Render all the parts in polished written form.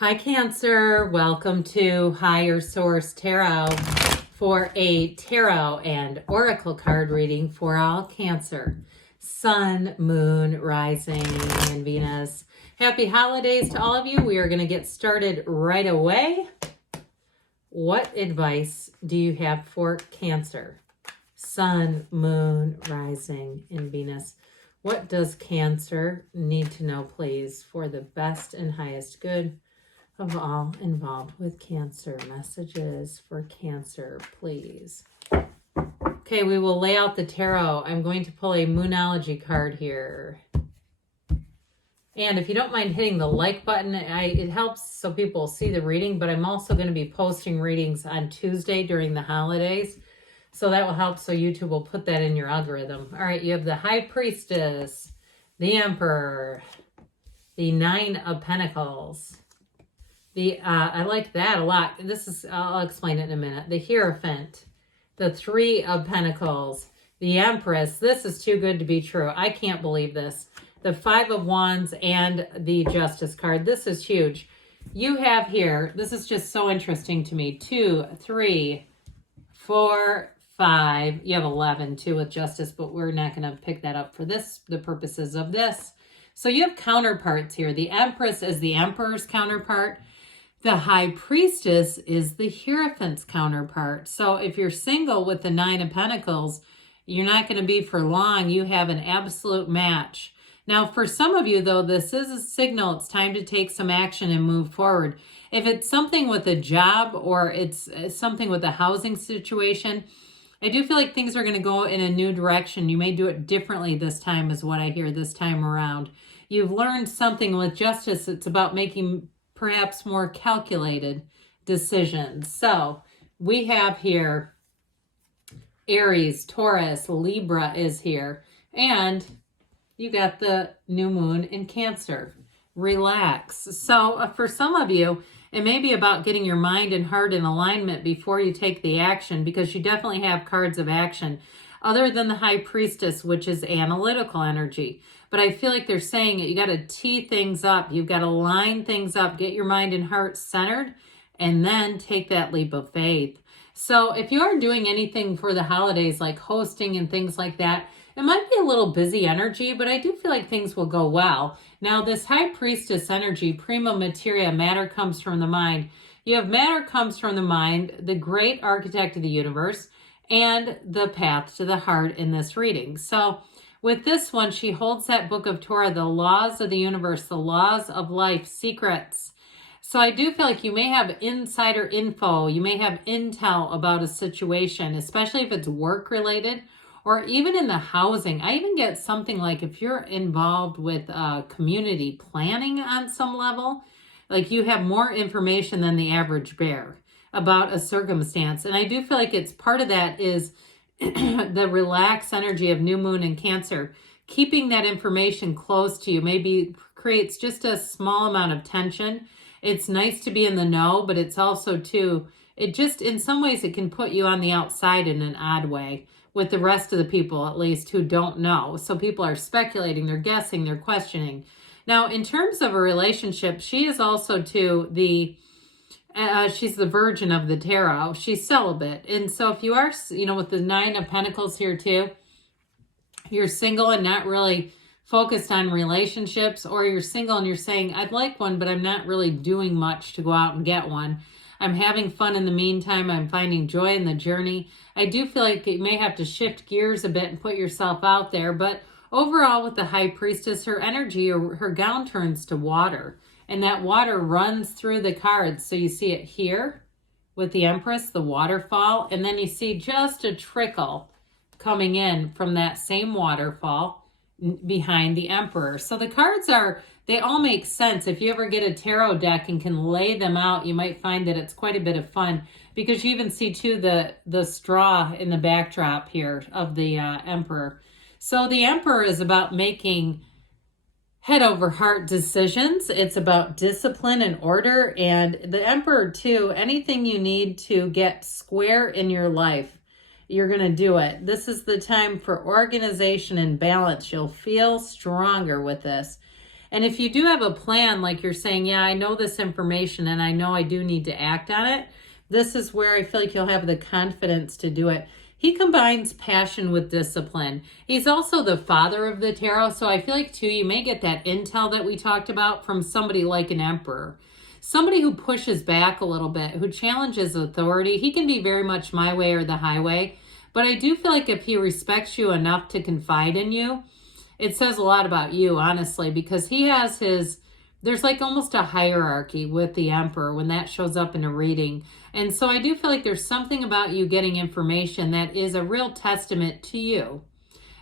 Hi, Cancer. Welcome to Higher Source Tarot for a tarot and oracle card reading for all Cancer. Sun, Moon, Rising, and Venus. Happy holidays to all of you. We are going to get started right away. What advice do you have for Cancer? Sun, Moon, Rising, and Venus. What does Cancer need to know, please, for the best and highest good of all involved with Cancer? Messages for Cancer, please. Okay, we will lay out the tarot. I'm going to pull a Moonology card here. And if you don't mind hitting the like button, it helps so people see the reading, but I'm also going to be posting readings on Tuesday during the holidays. So that will help, so YouTube will put that in your algorithm. All right, you have the High Priestess, the Emperor, the Nine of Pentacles. I like that a lot. I'll explain it in a minute. The Hierophant, the Three of Pentacles, the Empress. This is too good to be true. I can't believe this. The Five of Wands and the Justice card. This is huge. You have here, this is just so interesting to me. 2, 3, 4, 5. You have 11 too with Justice, but we're not going to pick that up for the purposes of this. So you have counterparts here. The Empress is the Emperor's counterpart. The High Priestess is the Hierophant's counterpart. So if you're single with the Nine of Pentacles, you're not going to be for long. You have an absolute match. Now, for some of you, though, this is a signal. It's time to take some action and move forward. If it's something with a job or it's something with a housing situation, I do feel like things are going to go in a new direction. You may do it differently this time is what I hear this time around. You've learned something with Justice. It's about making perhaps more calculated decisions. So we have here Aries, Taurus, Libra is here. And you got the new moon in Cancer. Relax. So for some of you, it may be about getting your mind and heart in alignment before you take the action, because you definitely have cards of action other than the High Priestess, which is analytical energy. But I feel like they're saying you got to tee things up. You've got to line things up, get your mind and heart centered, and then take that leap of faith. So if you are doing anything for the holidays, like hosting and things like that, it might be a little busy energy, but I do feel like things will go well. Now, this High Priestess energy, prima materia, matter comes from the mind. You have matter comes from the mind, the great architect of the universe, and the path to the heart in this reading. So with this one, she holds that book of Torah, the laws of the universe, the laws of life, secrets. So I do feel like you may have insider info. You may have intel about a situation, especially if it's work related or even in the housing. I even get something like if you're involved with community planning on some level, like you have more information than the average bear about a circumstance. And I do feel like it's part of that is the relaxed energy of new moon and Cancer. Keeping that information close to you maybe creates just a small amount of tension. It's nice to be in the know, but it's also too, it just in some ways it can put you on the outside in an odd way with the rest of the people, at least, who don't know. So people are speculating, they're guessing, they're questioning. Now, in terms of a relationship, she is also too she's the Virgin of the tarot. She's celibate. And so if you are, with the Nine of Pentacles here too, you're single and not really focused on relationships, or you're single and you're saying, I'd like one, but I'm not really doing much to go out and get one. I'm having fun in the meantime. I'm finding joy in the journey. I do feel like you may have to shift gears a bit and put yourself out there. But overall, with the High Priestess, her energy, or her gown turns to water. And that water runs through the cards. So you see it here with the Empress, the waterfall. And then you see just a trickle coming in from that same waterfall behind the Emperor. So the cards they all make sense. If you ever get a tarot deck and can lay them out, you might find that it's quite a bit of fun, because you even see too the straw in the backdrop here of the Emperor. So the Emperor is about making head over heart decisions. It's about discipline and order. And the Emperor too, anything you need to get square in your life, you're going to do it. This is the time for organization and balance. You'll feel stronger with this. And if you do have a plan, like you're saying, yeah, I know this information and I know I do need to act on it, this is where I feel like you'll have the confidence to do it. He combines passion with discipline. He's also the father of the tarot. So I feel like, too, you may get that intel that we talked about from somebody like an emperor. Somebody who pushes back a little bit, who challenges authority. He can be very much my way or the highway. But I do feel like if he respects you enough to confide in you, it says a lot about you, honestly, because he has there's like almost a hierarchy with the emperor when that shows up in a reading. And so I do feel like there's something about you getting information that is a real testament to you.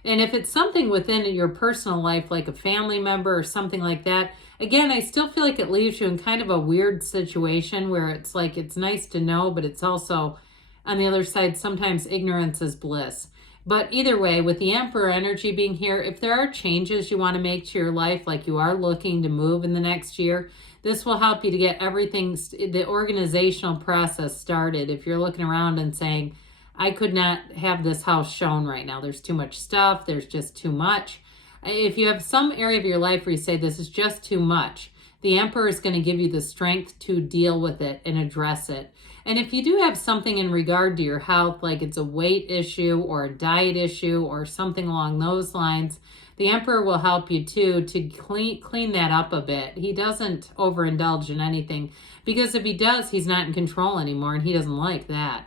And if it's something within your personal life, like a family member or something like that, again, I still feel like it leaves you in kind of a weird situation where it's like it's nice to know, but it's also, on the other side, sometimes ignorance is bliss. But either way, with the Emperor energy being here, if there are changes you want to make to your life, like you are looking to move in the next year, this will help you to get everything, the organizational process started. If you're looking around and saying, I could not have this house shown right now. There's too much stuff. There's just too much. If you have some area of your life where you say this is just too much, the Emperor is going to give you the strength to deal with it and address it. And if you do have something in regard to your health, like it's a weight issue or a diet issue or something along those lines, the Emperor will help you too to clean that up a bit. He doesn't overindulge in anything, because if he does, he's not in control anymore, and he doesn't like that.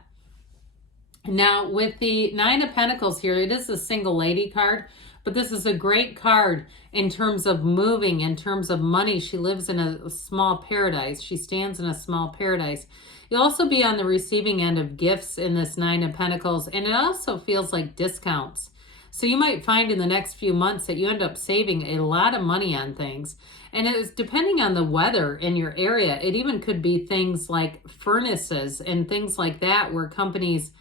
Now, with the Nine of Pentacles here, it is a single lady card, but this is a great card in terms of moving, in terms of money. She lives in a small paradise. She stands in a small paradise. You'll also be on the receiving end of gifts in this Nine of Pentacles, and it also feels like discounts. So you might find in the next few months that you end up saving a lot of money on things. And it is depending on the weather in your area. It even could be things like furnaces and things like that, where companies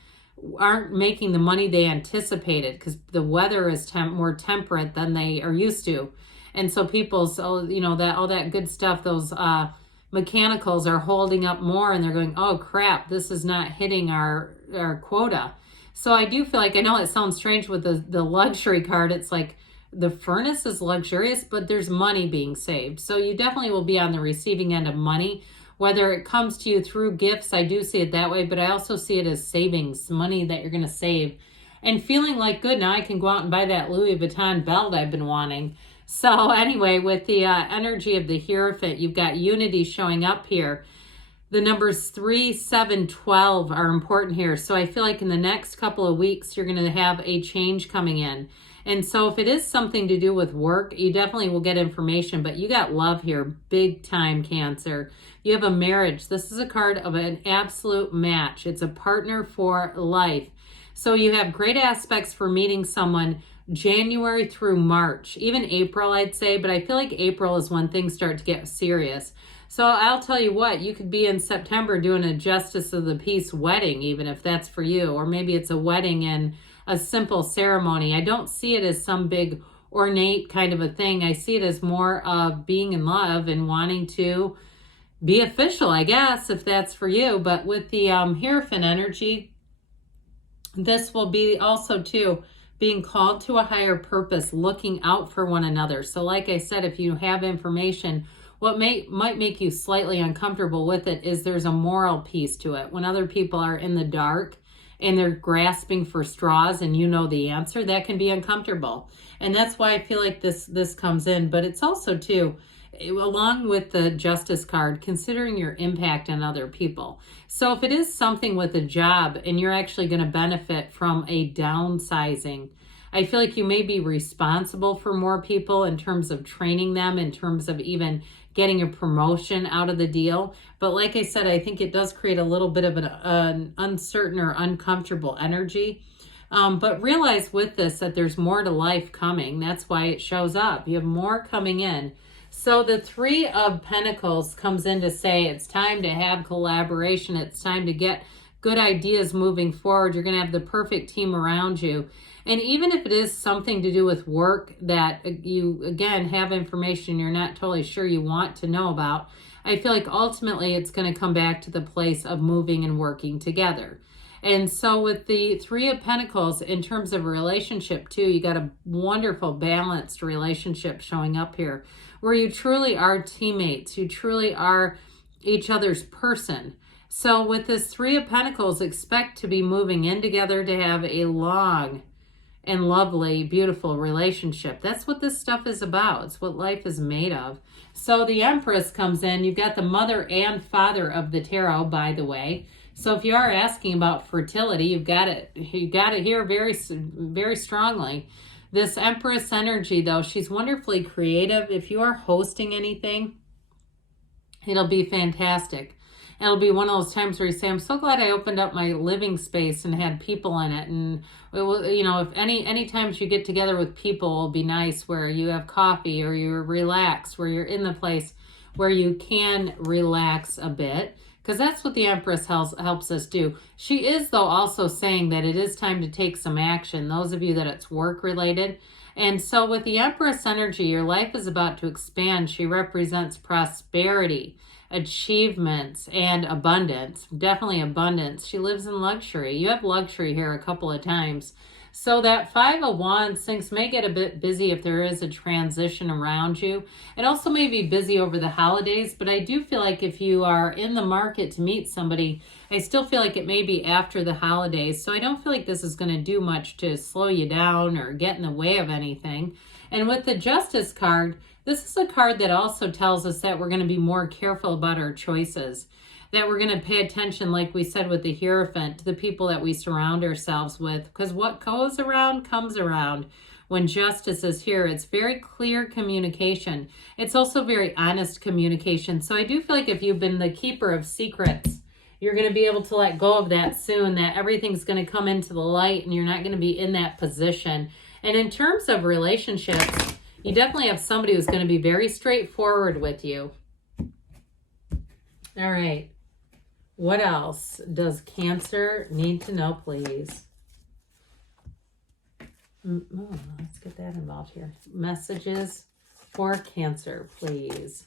aren't making the money they anticipated because the weather is more temperate than they are used to. And so people's, you know, that all that good stuff, those mechanicals are holding up more, and they're going, oh crap, this is not hitting our quota. So I do feel like, I know it sounds strange with the luxury card. It's like the furnace is luxurious, but there's money being saved. So you definitely will be on the receiving end of money. Whether it comes to you through gifts, I do see it that way, but I also see it as savings, money that you're going to save, and feeling like, good, now I can go out and buy that Louis Vuitton belt I've been wanting. So anyway, with the energy of the Hierophant, you've got unity showing up here. The numbers 3, 7, 12 are important here. So I feel like in the next couple of weeks, you're going to have a change coming in. And so if it is something to do with work, you definitely will get information, but you got love here, big time, Cancer. You have a marriage. This is a card of an absolute match. It's a partner for life. So you have great aspects for meeting someone January through March, even April, I'd say, but I feel like April is when things start to get serious. So I'll tell you what, you could be in September doing a Justice of the Peace wedding, even if that's for you, or maybe it's a wedding and a simple ceremony. I don't see it as some big ornate kind of a thing. I see it as more of being in love and wanting to be official, I guess, if that's for you. But with the Hierophant energy, this will be also too being called to a higher purpose, looking out for one another. So like I said, if you have information, what might make you slightly uncomfortable with it is there's a moral piece to it. When other people are in the dark and they're grasping for straws and you know the answer, that can be uncomfortable. And that's why I feel like this comes in. But it's also too, along with the Justice card, considering your impact on other people. So if it is something with a job and you're actually going to benefit from a downsizing, I feel like you may be responsible for more people in terms of training them, in terms of even getting a promotion out of the deal. But like I said, I think it does create a little bit of an uncertain or uncomfortable energy. But realize with this that there's more to life coming. That's why it shows up. You have more coming in. So the 3 of Pentacles comes in to say it's time to have collaboration. It's time to get good ideas moving forward. You're going to have the perfect team around you. And even if it is something to do with work that you, again, have information you're not totally sure you want to know about, I feel like ultimately it's going to come back to the place of moving and working together. And so with the 3 of Pentacles, in terms of a relationship too, you got a wonderful balanced relationship showing up here where you truly are teammates. You truly are each other's person. So with this Three of Pentacles, expect to be moving in together to have a long and lovely, beautiful relationship. That's what this stuff is about. It's what life is made of. So the Empress comes in. You've got the mother and father of the tarot, by the way. So if you are asking about fertility, you've got it here very, very strongly. This Empress energy, though, she's wonderfully creative. If you are hosting anything, it'll be fantastic. It'll be one of those times where you say, I'm so glad I opened up my living space and had people in it. And it will, you know, if any times you get together with people, it'll be nice where you have coffee or you're relaxed, where you're in the place where you can relax a bit. Because that's what the Empress helps us do. She is, though, also saying that it is time to take some action. Those of you that it's work related. And so with the Empress energy, your life is about to expand. She represents prosperity, achievements, and abundance. Definitely abundance. She lives in luxury. You have luxury here a couple of times. So that Five of Wands, things may get a bit busy if there is a transition around you. It also may be busy over the holidays, but I do feel like if you are in the market to meet somebody, I still feel like it may be after the holidays. So I don't feel like this is going to do much to slow you down or get in the way of anything. And with the Justice card, this is a card that also tells us that we're going to be more careful about our choices, that we're going to pay attention, like we said with the Hierophant, to the people that we surround ourselves with, because what goes around comes around. When Justice is here, it's very clear communication. It's also very honest communication. So I do feel like if you've been the keeper of secrets, you're going to be able to let go of that soon, that everything's going to come into the light and you're not going to be in that position. And in terms of relationships, you definitely have somebody who's going to be very straightforward with you. All right. What else does Cancer need to know, please? Oh, let's get that involved here. Messages for Cancer, please.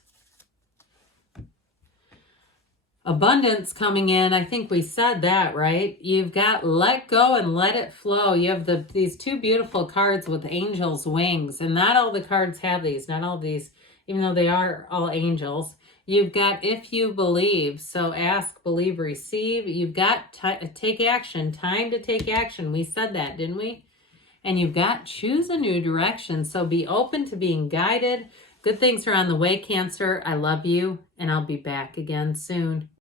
Abundance coming in. I think we said that, right? You've got let go and let it flow. You have these two beautiful cards with angels' wings. And not all the cards have these. Not all these, even though they are all angels. You've got if you believe. So ask, believe, receive. You've got take action. Time to take action. We said that, didn't we? And you've got choose a new direction. So be open to being guided. Good things are on the way, Cancer. I love you, and I'll be back again soon.